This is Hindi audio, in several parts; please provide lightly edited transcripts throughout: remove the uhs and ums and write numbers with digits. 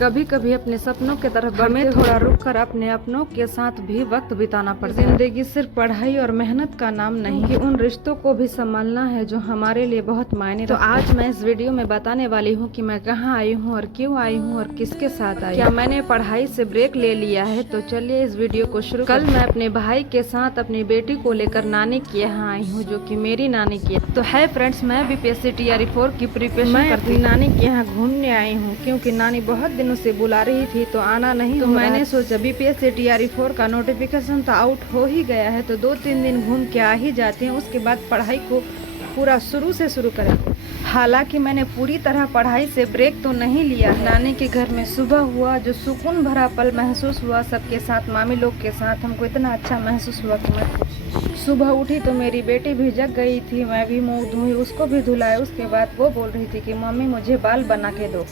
कभी कभी अपने सपनों की तरफ हमें थोड़ा रुक कर अपने अपनों के साथ भी वक्त बिताना पड़ता है। जिंदगी सिर्फ पढ़ाई और मेहनत का नाम नहीं कि उन रिश्तों को भी संभालना है जो हमारे लिए बहुत मायने। तो आज मैं इस वीडियो में बताने वाली हूँ कि मैं कहाँ आई हूँ और क्यों आई हूँ और किसके साथ आई। क्या मैंने पढ़ाई से ब्रेक ले लिया है? तो चलिए इस वीडियो को शुरू। कल मैं अपने भाई के साथ अपनी बेटी को लेकर नानी के यहाँ आई हूँ, जो कि मेरी नानी की। तो है फ्रेंड्स, मैं बीपीएससी टीआरई 4 की प्रिपरेशन अपनी नानी के यहाँ घूमने आई हूँ, क्योंकि नानी बहुत दिनों से बुला रही थी तो आना नहीं। तो मैंने सोचा बीपीएससी टीआरई 4 का नोटिफिकेशन तो आउट हो ही गया है, तो 2-3 दिन घूम के आ ही जाते हैं, उसके बाद पढ़ाई को पूरा शुरू से शुरू करेंगे। हालांकि मैंने पूरी तरह पढ़ाई से ब्रेक तो नहीं लिया। नानी के घर में सुबह हुआ जो सुकून भरा पल महसूस हुआ सबके साथ, मामी लोग के साथ, हमको इतना अच्छा महसूस हुआ कि मैं सुबह उठी तो मेरी बेटी भी जग गई थी, मैं भी मुंह धोई, उसको भी धुलाया। उसके बाद वो बोल रही थी कि मम्मी मुझे बाल बना के दो,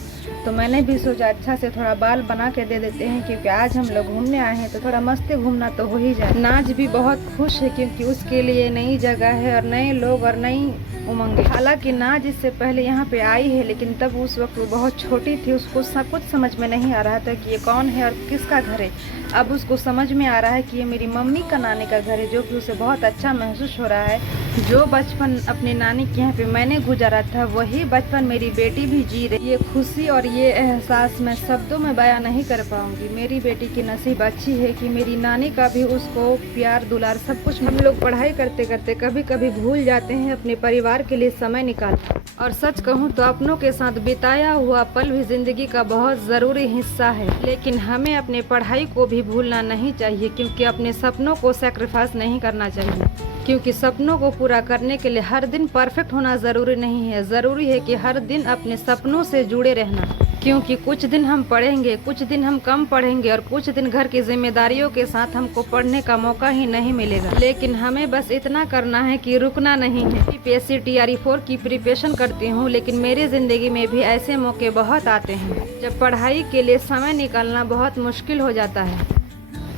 तो मैंने भी सोचा अच्छा से थोड़ा बाल बना के दे देते हैं, क्योंकि आज हम लोग घूमने आए हैं तो थोड़ा मस्ती घूमना तो हो ही जाए। नाज भी बहुत खुश है क्योंकि उसके लिए नई जगह है और नए लोग और नई उमंग। हालांकि नाज इससे पहले यहाँ पे आई है, लेकिन तब उस वक्त वो बहुत छोटी थी, उसको सब कुछ समझ में नहीं आ रहा था कि ये कौन है और किसका घर है। अब उसको समझ में आ रहा है कि ये मेरी मम्मी का नानी का घर है, जो कि उसे बहुत अच्छा महसूस हो रहा है। जो बचपन अपनी नानी के यहाँ पे मैंने गुजारा था, वही बचपन मेरी बेटी भी जी रही। ये खुशी और ये एहसास मैं शब्दों में बयां नहीं कर पाऊंगी। मेरी बेटी की नसीब अच्छी है कि मेरी नानी का भी उसको प्यार दुलार सब कुछ। हम लोग पढ़ाई करते करते कभी कभी भूल जाते हैं अपने परिवार के लिए समय निकाल। और सच कहूँ तो अपनों के साथ बिताया हुआ पल भी जिंदगी का बहुत ज़रूरी हिस्सा है। लेकिन हमें अपने पढ़ाई को भी भूलना नहीं चाहिए, क्योंकि अपने सपनों को सैक्रिफाइस नहीं करना चाहिए। क्योंकि सपनों को पूरा करने के लिए हर दिन परफेक्ट होना ज़रूरी नहीं है। ज़रूरी है कि हर दिन अपने सपनों से जुड़े रहना, क्योंकि कुछ दिन हम पढ़ेंगे, कुछ दिन हम कम पढ़ेंगे और कुछ दिन घर की जिम्मेदारियों के साथ हमको पढ़ने का मौका ही नहीं मिलेगा। लेकिन हमें बस इतना करना है कि रुकना नहीं है। बीपीएससी टीआरई 4 की प्रिपरेशन करती हूँ, लेकिन मेरी ज़िंदगी में भी ऐसे मौके बहुत आते हैं जब पढ़ाई के लिए समय निकालना बहुत मुश्किल हो जाता है।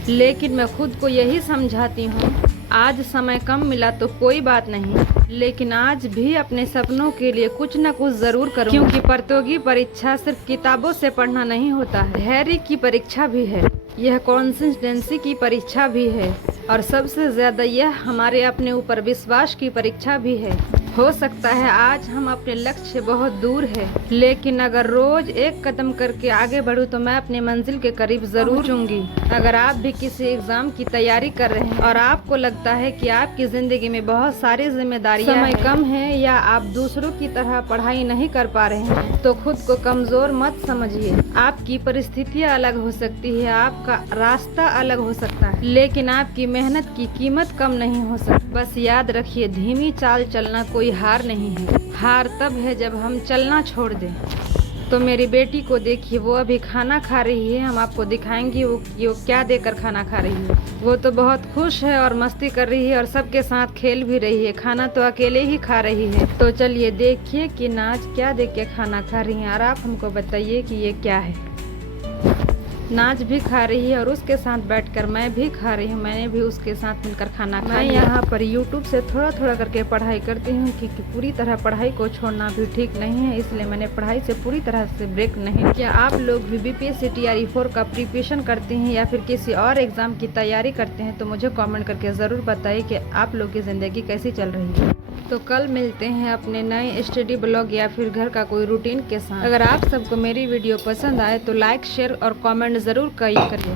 लेकिन मैं खुद को यही समझाती हूँ, आज समय कम मिला तो कोई बात नहीं, लेकिन आज भी अपने सपनों के लिए कुछ न कुछ जरूर करूँ। क्योंकि प्रतियोगी परीक्षा सिर्फ किताबों से पढ़ना नहीं होता है, धैर्य की परीक्षा भी है, यह कंसिस्टेंसी की परीक्षा भी है, और सबसे ज्यादा यह हमारे अपने ऊपर विश्वास की परीक्षा भी है। हो सकता है आज हम अपने लक्ष्य से बहुत दूर है, लेकिन अगर रोज एक कदम करके आगे बढ़ूं तो मैं अपनी मंजिल के करीब जरूर पहुंचूंगी। अगर आप भी किसी एग्जाम की तैयारी कर रहे हैं और आपको लगता है कि आपकी जिंदगी में बहुत सारी जिम्मेदारियां समय कम है, या आप दूसरों की तरह पढ़ाई नहीं कर पा रहे हैं, तो खुद को कमजोर मत समझिए। आपकी परिस्थितियाँ अलग हो सकती है, आपका रास्ता अलग हो सकता है, लेकिन आपकी मेहनत की कीमत कम नहीं हो सकती। बस याद रखिए, धीमी चाल चलना कोई हार नहीं है, हार तब है जब हम चलना छोड़ दें। तो मेरी बेटी को देखिए, वो अभी खाना खा रही है, हम आपको दिखाएंगे वो क्या देकर खाना खा रही है। वो तो बहुत खुश है और मस्ती कर रही है और सबके साथ खेल भी रही है, खाना तो अकेले ही खा रही है। तो चलिए देखिए कि नाज क्या देख के खाना खा रही है, और आप हमको बताइए कि ये क्या है। नाज भी खा रही है और उसके साथ बैठकर मैं भी खा रही हूँ, मैंने भी उसके साथ मिलकर खाना खाया। मैं यहाँ पर YouTube से थोड़ा थोड़ा करके पढ़ाई करती हूँ, क्योंकि पूरी तरह पढ़ाई को छोड़ना भी ठीक नहीं है, इसलिए मैंने पढ़ाई से पूरी तरह से ब्रेक नहीं। क्या आप लोग भी बीपीएससी टीआरई 4 का प्रिपरेशन करते हैं या फिर किसी और एग्जाम की तैयारी करते हैं? तो मुझे कॉमेंट करके ज़रूर बताइए कि आप लोग की ज़िंदगी कैसी चल रही है। तो कल मिलते हैं अपने नए स्टडी ब्लॉग या फिर घर का कोई रूटीन के साथ। अगर आप सबको मेरी वीडियो पसंद आए तो लाइक, शेयर और कमेंट ज़रूर करिए।